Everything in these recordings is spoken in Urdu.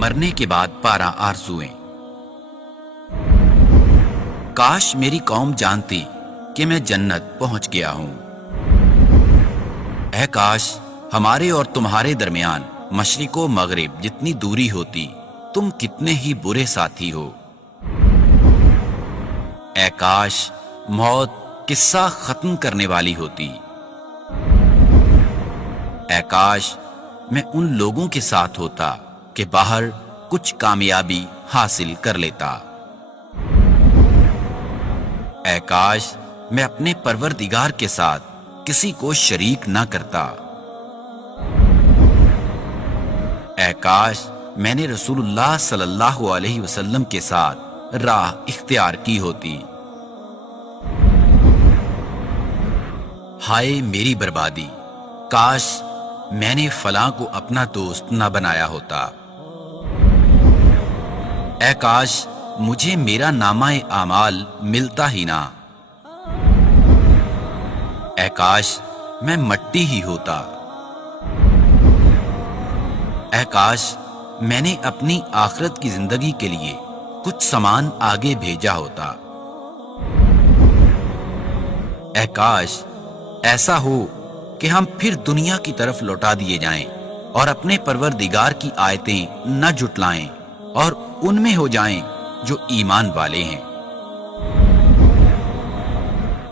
مرنے کے بعد 12 آرزوئیں۔ کاش میری قوم جانتی کہ میں جنت پہنچ گیا ہوں۔ اے کاش ہمارے اور تمہارے درمیان مشرق و مغرب جتنی دوری ہوتی، تم کتنے ہی برے ساتھی ہو۔ اے کاش موت قصہ ختم کرنے والی ہوتی۔ اے کاش میں ان لوگوں کے ساتھ ہوتا کہ باہر کچھ کامیابی حاصل کر لیتا۔ اے کاش میں اپنے پروردگار کے ساتھ کسی کو شریک نہ کرتا۔ اے کاش میں نے رسول اللہ صلی اللہ علیہ وسلم کے ساتھ راہ اختیار کی ہوتی۔ ہائے میری بربادی، کاش میں نے فلاں کو اپنا دوست نہ بنایا ہوتا۔ اے کاش مجھے میرا نامہ اعمال ملتا ہی نہ۔ اے کاش میں مٹی ہی ہوتا۔ اے کاش میں نے اپنی آخرت کی زندگی کے لیے کچھ سامان آگے بھیجا ہوتا۔ اے کاش ایسا ہو کہ ہم پھر دنیا کی طرف لوٹا دیے جائیں اور اپنے پروردگار کی آیتیں نہ جھٹلائیں اور ان میں ہو جائیں جو ایمان والے ہیں۔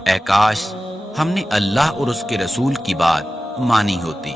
اے کاش ہم نے اللہ اور اس کے رسول کی بات مانی ہوتی۔